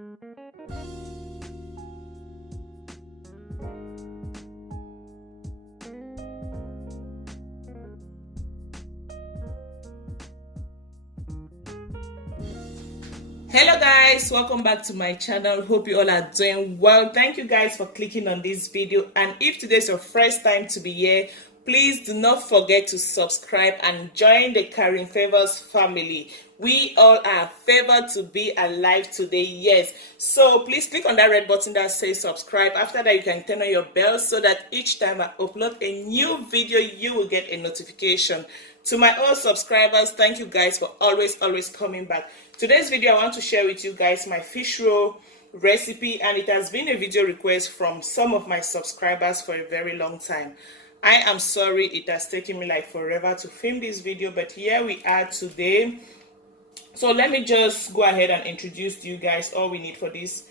Hello guys, welcome back to my channel. Hope you all are doing well. Thank you guys for clicking on this video, and if today's your first time to be here, please do not forget to subscribe and join the Caring Favors family. We all are favored to be alive today, yes. So please click on that red button that says subscribe. After that, you can turn on your bell so that each time I upload a new video, you will get a notification. To my old subscribers, thank you guys for always coming back. Today's video, I want to share with you guys my fish roll recipe, and it has been a video request from some of my subscribers for a very long time. I am sorry it has taken me like forever to film this video, but here we are today. So let me just go ahead and introduce to you guys all we need for this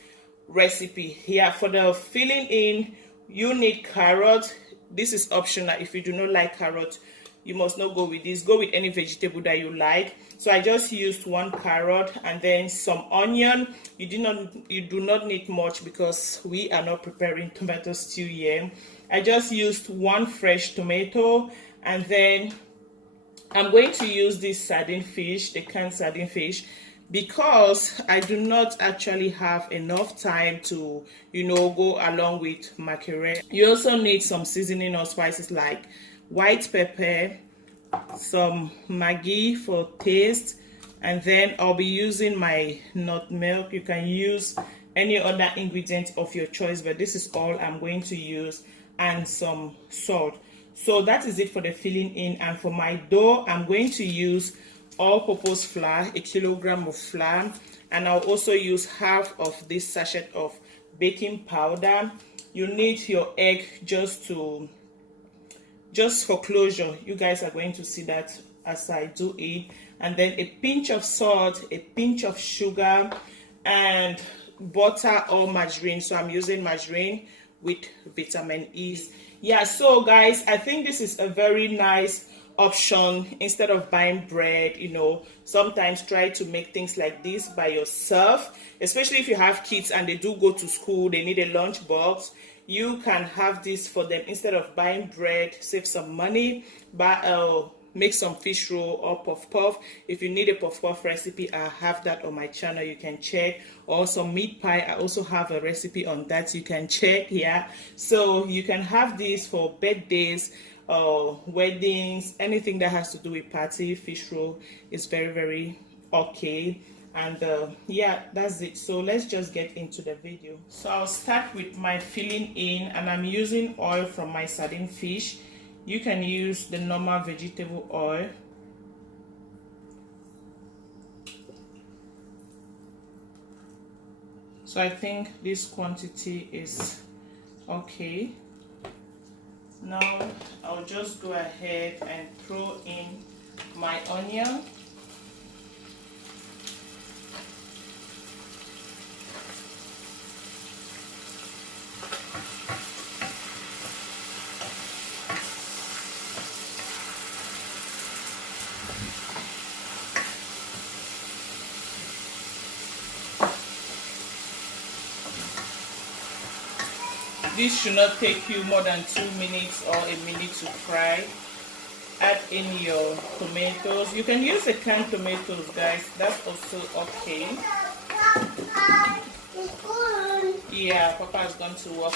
recipe. Here for the filling in, you need carrot. This is optional. If you do not like carrot, you must not go with this. Go with any vegetable that you like. So I just used one carrot and then some onion. You do not need much because we are not preparing tomato stew here. I just used one fresh tomato, and then I'm going to use this sardine fish, the canned sardine fish, because I do not actually have enough time to, go along with mackerel. You also need some seasoning or spices like white pepper, some Maggi for taste, and then I'll be using my nut milk. You can use any other ingredient of your choice, but this is all I'm going to use, and some salt. So that is it for the filling in. And for my dough, I'm going to use all-purpose flour, 1 kilogram of flour, and I'll also use half of this sachet of baking powder. You need your egg just for closure. You guys are going to see that as I do it. And then a pinch of salt, a pinch of sugar, and butter or margarine. So I'm using margarine with vitamin E. Yeah, so guys, I think this is a very nice option. Instead of buying bread, sometimes try to make things like this by yourself, especially if you have kids and they do go to school, they need a lunch box. You can have this for them instead of buying bread. Save some money, but make some fish roll or puff puff. If you need a puff puff recipe, I have that on my channel, you can check. Or some meat pie, I also have a recipe on that, you can check here. So you can have this for birthdays, weddings, anything that has to do with party. Fish roll is very okay. And yeah, that's it. So let's just get into the video. So I'll start with my filling in, and I'm using oil from my sardine fish. You can use the normal vegetable oil. So I think this quantity is okay. Now I'll just go ahead and throw in my onion. This should not take you more than 2 minutes or a minute to fry. Add in your tomatoes. You can use the canned tomatoes, guys. That's also okay. Yeah, Papa is going to work.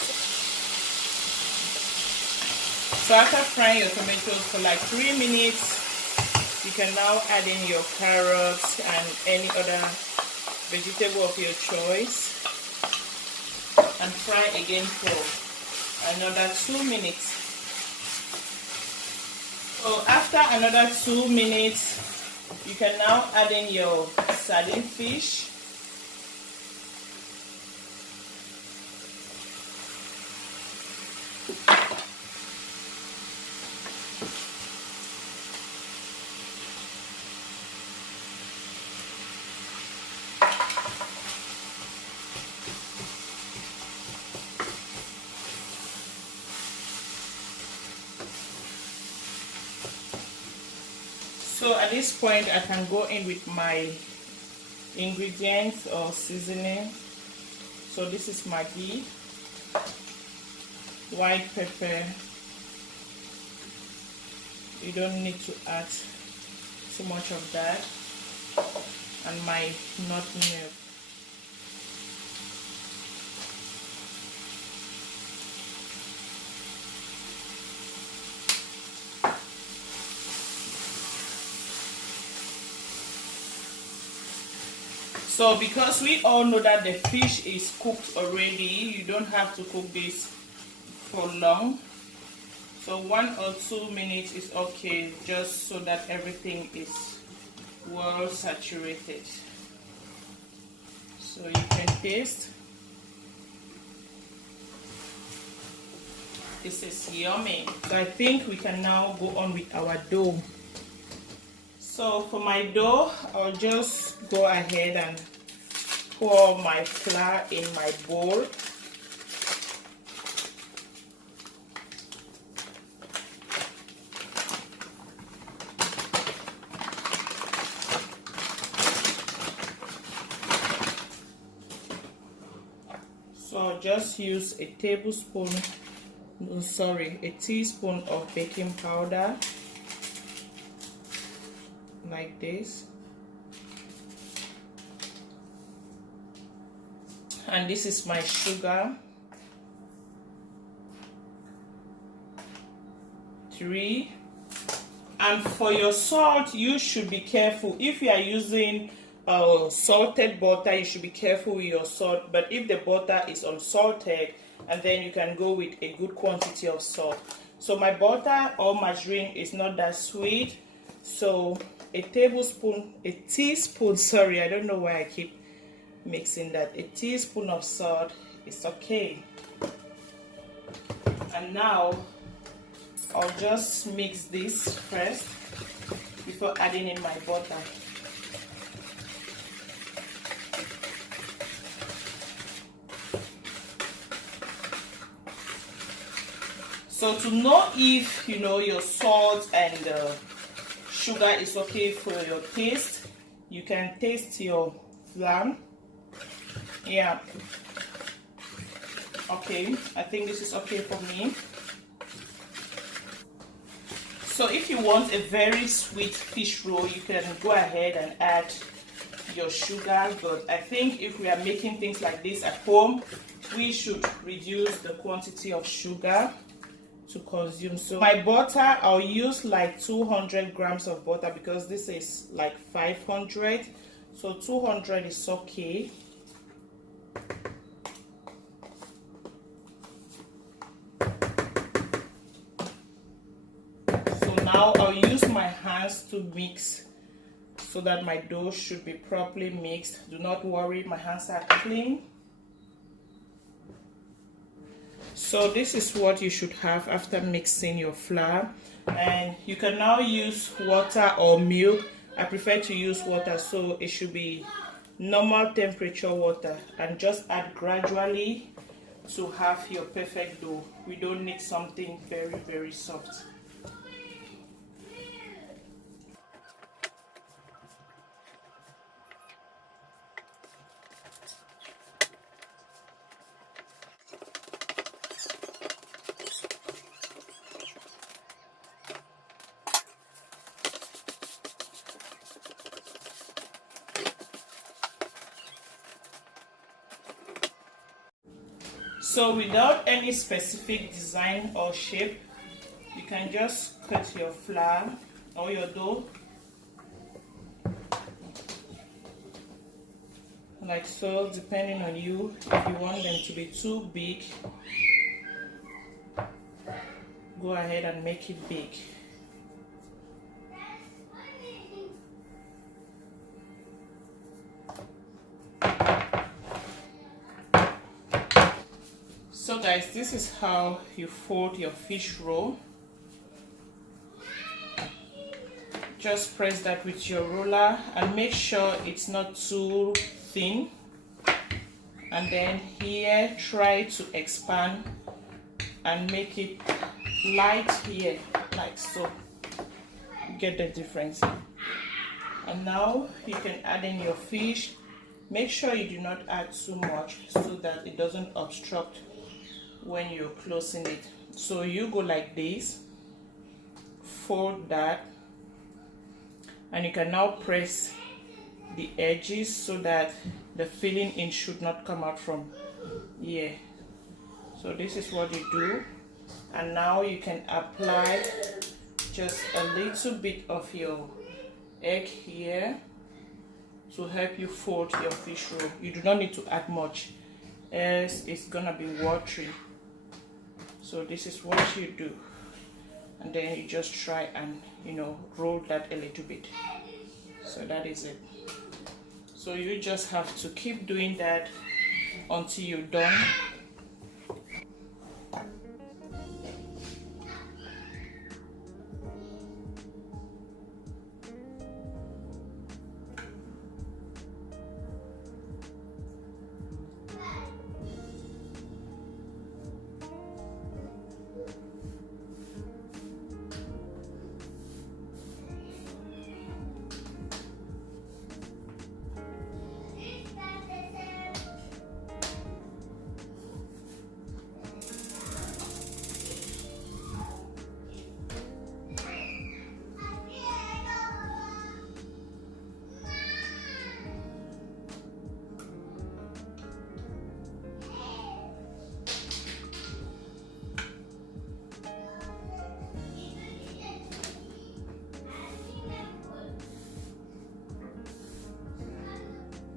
So after frying your tomatoes for like 3 minutes, you can now add in your carrots and any other vegetable of your choice, and fry again for another 2 minutes. So after another 2 minutes, you can now add in your sardine fish. So at this point, I can go in with my ingredients or seasoning. So this is Maggi, white pepper. You don't need to add too much of that, and my nut milk. So because we all know that the fish is cooked already, you don't have to cook this for long. So 1 or 2 minutes is okay, just so that everything is well saturated. So you can taste. This is yummy. So I think we can now go on with our dough. So for my dough, I'll just go ahead and pour my flour in my bowl. So I'll just use a teaspoon of baking powder, like this, and this is my sugar, 3. And for your salt, you should be careful. If you are using salted butter, you should be careful with your salt. But if the butter is unsalted, and then you can go with a good quantity of salt. So my butter or margarine is not that sweet, so a teaspoon, sorry, I don't know why I keep mixing that. A teaspoon of salt is okay. And now I'll just mix this first before adding in my butter. So to know if your salt and sugar is okay for your taste, you can taste your flour. Yeah, okay, I think this is okay for me. So if you want a very sweet fish roll, you can go ahead and add your sugar, but I think if we are making things like this at home, we should reduce the quantity of sugar to consume. So my butter, I'll use like 200 grams of butter because this is like 500, so 200 is okay. So now I'll use my hands to mix so that my dough should be properly mixed. Do not worry, my hands are clean. So this is what you should have after mixing your flour, and you can now use water or milk. I prefer to use water, so it should be normal temperature water, and just add gradually to have your perfect dough. We don't need something very, very soft. So without any specific design or shape, you can just cut your flour or your dough like so, depending on you. If you want them to be too big, go ahead and make it big. So guys, this is how you fold your fish roll. Just press that with your roller and make sure it's not too thin. And then here, try to expand and make it light here, like so. You get the difference. And now you can add in your fish. Make sure you do not add too much so that it doesn't obstruct when you're closing it. So you go like this, fold that, and you can now press the edges so that the filling in should not come out from here. So this is what you do, and now you can apply just a little bit of your egg here to help you fold your fish roll. You do not need to add much, else it's gonna be watery. So this is what you do, and then you just try and roll that a little bit. So that is it. So you just have to keep doing that until you're done.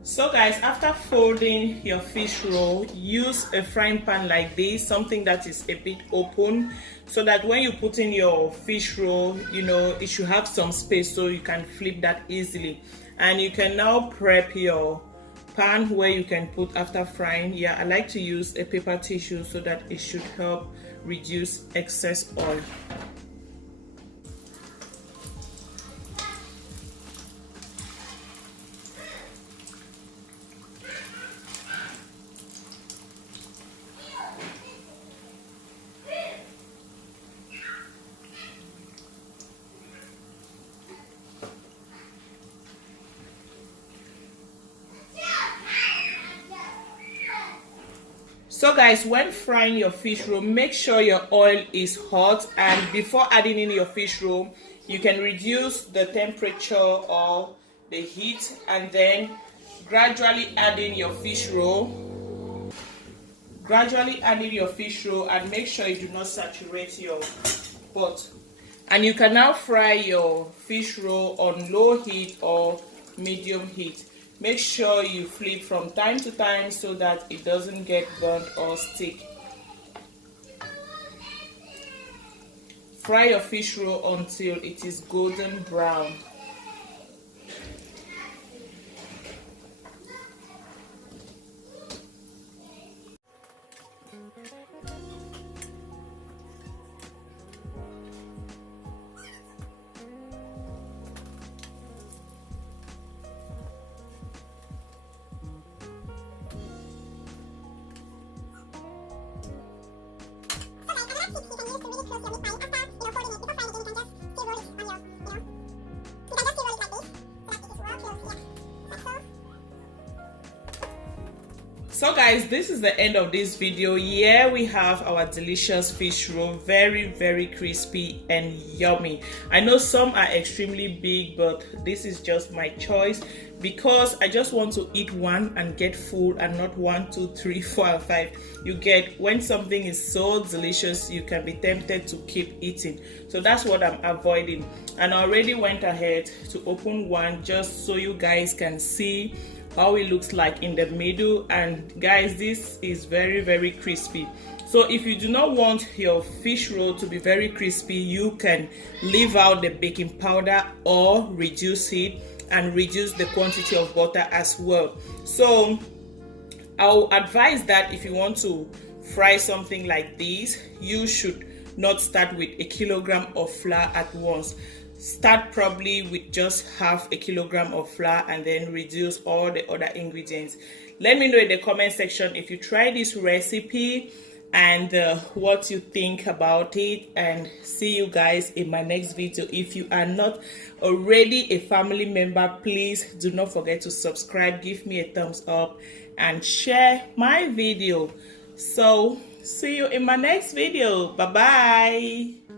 So guys, after folding your fish roll, use a frying pan like this, something that is a bit open, so that when you put in your fish roll, it should have some space so you can flip that easily. And you can now prep your pan where you can put after frying. Yeah, I like to use a paper tissue so that it should help reduce excess oil. So guys, when frying your fish roll, make sure your oil is hot, and before adding in your fish roll, you can reduce the temperature or the heat, and then gradually add in your fish roll. And make sure you do not saturate your pot. And you can now fry your fish roll on low heat or medium heat. Make sure you flip from time to time so that it doesn't get burnt or stick. Fry your fish roll until it is golden brown. So guys, this is the end of this video. Here we have our delicious fish roll, very crispy and yummy. I know some are extremely big, but this is just my choice because I just want to eat one and get full, and not 1, 2, 3, 4 and 5. You get, when something is so delicious, you can be tempted to keep eating. So that's what I'm avoiding. And I already went ahead to open one just so you guys can see how it looks like in the middle. And guys, this is very crispy. So if you do not want your fish roll to be very crispy, you can leave out the baking powder or reduce it and reduce the quantity of butter as well. So I'll advise that if you want to fry something like this, you should not start with 1 kilogram of flour at once. Start probably with just half a kilogram of flour and then reduce all the other ingredients. Let me know in the comment section if you try this recipe and what you think about it. And see you guys in my next video. If you are not already a family member, please do not forget to subscribe, give me a thumbs up, and share my video. So see you in my next video. Bye bye.